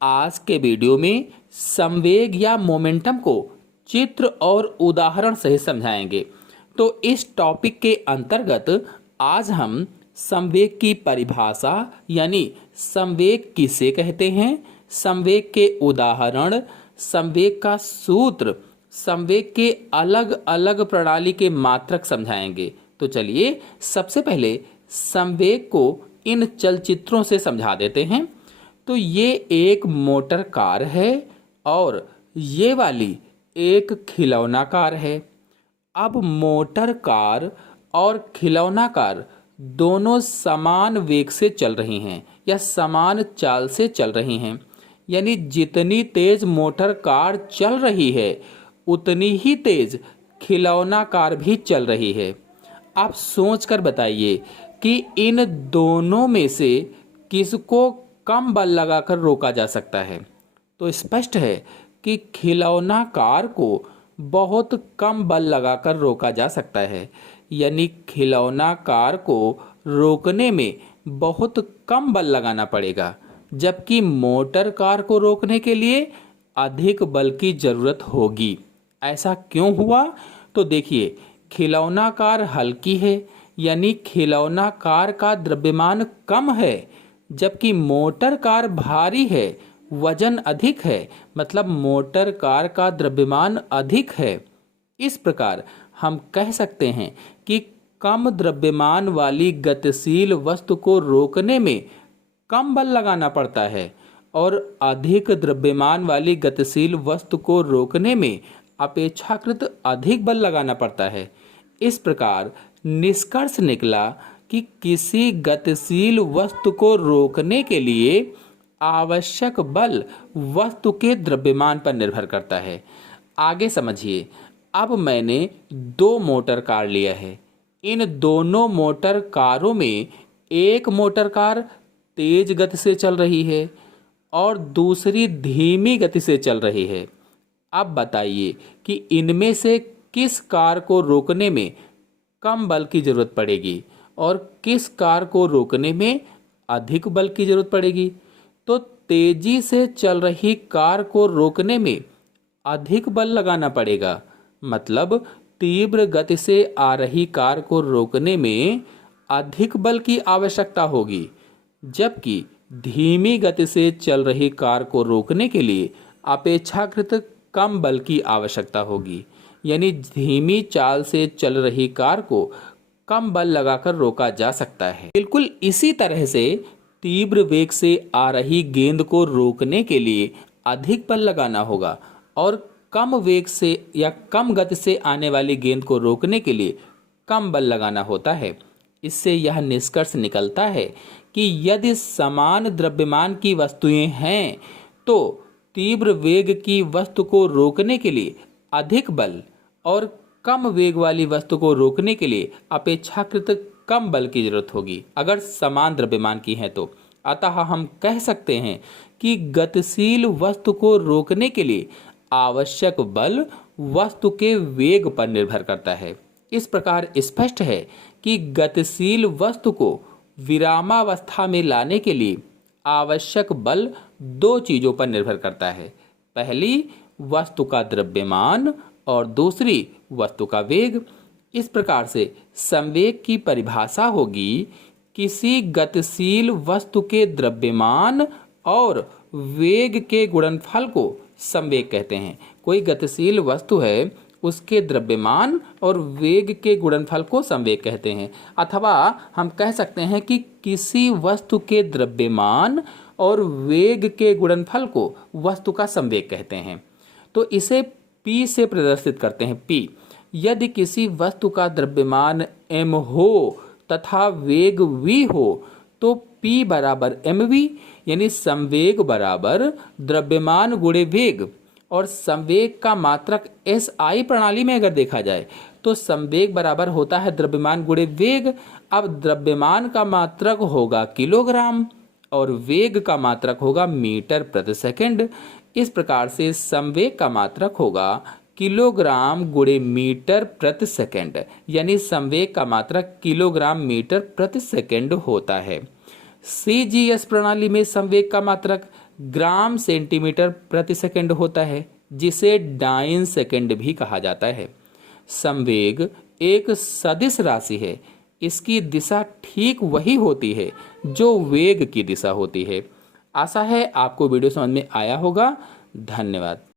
आज के वीडियो में संवेग या मोमेंटम को चित्र और उदाहरण सहित समझाएंगे। तो इस टॉपिक के अंतर्गत आज हम संवेग की परिभाषा यानी संवेग किसे कहते हैं, संवेग के उदाहरण, संवेग का सूत्र, संवेग के अलग अलग प्रणाली के मात्रक समझाएंगे। तो चलिए सबसे पहले संवेग को इन चलचित्रों से समझा देते हैं। तो ये एक मोटर कार है और ये वाली एक खिलौना कार है। अब मोटर कार और खिलौना कार दोनों समान वेग से चल रही हैं या समान चाल से चल रही हैं, यानी जितनी तेज मोटर कार चल रही है उतनी ही तेज खिलौना कार भी चल रही है। आप सोचकर बताइए कि इन दोनों में से किसको कम बल लगाकर रोका जा सकता है। तो स्पष्ट है कि खिलौना कार को बहुत कम बल लगाकर रोका जा सकता है, यानी खिलौना कार को रोकने में बहुत कम बल लगाना पड़ेगा, जबकि मोटर कार को रोकने के लिए अधिक बल की जरूरत होगी। ऐसा क्यों हुआ? तो देखिए, खिलौना कार हल्की है, यानी खिलौना कार का द्रव्यमान कम है, जबकि मोटर कार भारी है, वजन अधिक है, मतलब मोटर कार का द्रव्यमान अधिक है। इस प्रकार हम कह सकते हैं कि कम द्रव्यमान वाली गतिशील वस्तु को रोकने में कम बल लगाना पड़ता है और अधिक द्रव्यमान वाली गतिशील वस्तु को रोकने में अपेक्षाकृत अधिक बल लगाना पड़ता है। इस प्रकार निष्कर्ष निकला कि किसी गतिशील वस्तु को रोकने के लिए आवश्यक बल वस्तु के द्रव्यमान पर निर्भर करता है। आगे समझिए, अब मैंने दो मोटर कार लिया है। इन दोनों मोटर कारों में एक मोटर कार तेज गति से चल रही है और दूसरी धीमी गति से चल रही है। अब बताइए कि इनमें से किस कार को रोकने में कम बल की जरूरत पड़ेगी और किस कार को रोकने में अधिक बल की जरूरत पड़ेगी। तो तेजी से चल रही कार को रोकने में अधिक बल लगाना पड़ेगा, मतलब तीव्र गति से आ रही कार को रोकने में अधिक बल की आवश्यकता होगी, जबकि धीमी गति से चल रही कार को रोकने के लिए अपेक्षाकृत कम बल की आवश्यकता होगी, यानी धीमी चाल से चल रही कार को कम बल लगाकर रोका जा सकता है। बिल्कुल इसी तरह से तीव्र वेग से आ रही गेंद को रोकने के लिए अधिक बल लगाना होगा और कम वेग से या कम गति से आने वाली गेंद को रोकने के लिए कम बल लगाना होता है। इससे यह निष्कर्ष निकलता है कि यदि समान द्रव्यमान की वस्तुएं हैं तो तीव्र वेग की वस्तु को रोकने के लिए अधिक बल और कम वेग वाली वस्तु को रोकने के लिए अपेक्षाकृत कम बल की जरूरत होगी, अगर समान द्रव्यमान की है तो। अतः हम कह सकते हैं कि गतिशील वस्तु को रोकने के लिए आवश्यक बल वस्तु के वेग पर निर्भर करता है। इस प्रकार स्पष्ट है कि गतिशील वस्तु को विरामावस्था में लाने के लिए आवश्यक बल दो चीजों पर निर्भर करता है। पहली वस्तु का द्रव्यमान और दूसरी वस्तु का वेग। इस प्रकार से संवेग की परिभाषा होगी किसी गतिशील वस्तु के द्रव्यमान और वेग के गुणनफल को संवेग कहते हैं। कोई गतिशील वस्तु है, उसके द्रव्यमान और वेग के गुणनफल को संवेग कहते हैं। अथवा हम कह सकते हैं कि किसी वस्तु के द्रव्यमान और वेग के गुणनफल को वस्तु का संवेग कहते हैं। तो इसे P से प्रदर्शित करते हैं। P, यदि किसी वस्तु का द्रव्यमान m हो तथा वेग v हो तो P बराबर mv, यानी संवेग बराबर द्रव्यमान गुणे वेग। और संवेग का मात्रक SI प्रणाली में अगर देखा जाए तो संवेग बराबर होता है द्रव्यमान गुणे वेग। अब द्रव्यमान का मात्रक होगा किलोग्राम और वेग का मात्रक होगा मीटर प्रति सेकंड। इस प्रकार से संवेग का मात्रक होगा किलोग्राम गुणे मीटर प्रति सेकंड, यानी संवेग का मात्रक किलोग्राम मीटर प्रति सेकंड होता है। CGS प्रणाली में संवेग का मात्रक ग्राम सेंटीमीटर प्रति सेकंड होता है, जिसे डाइन सेकंड भी कहा जाता है। संवेग एक सदिश राशि है। इसकी दिशा ठीक वही होती है जो वेग की दिशा होती है। आशा है आपको वीडियो समझ में आया होगा। धन्यवाद।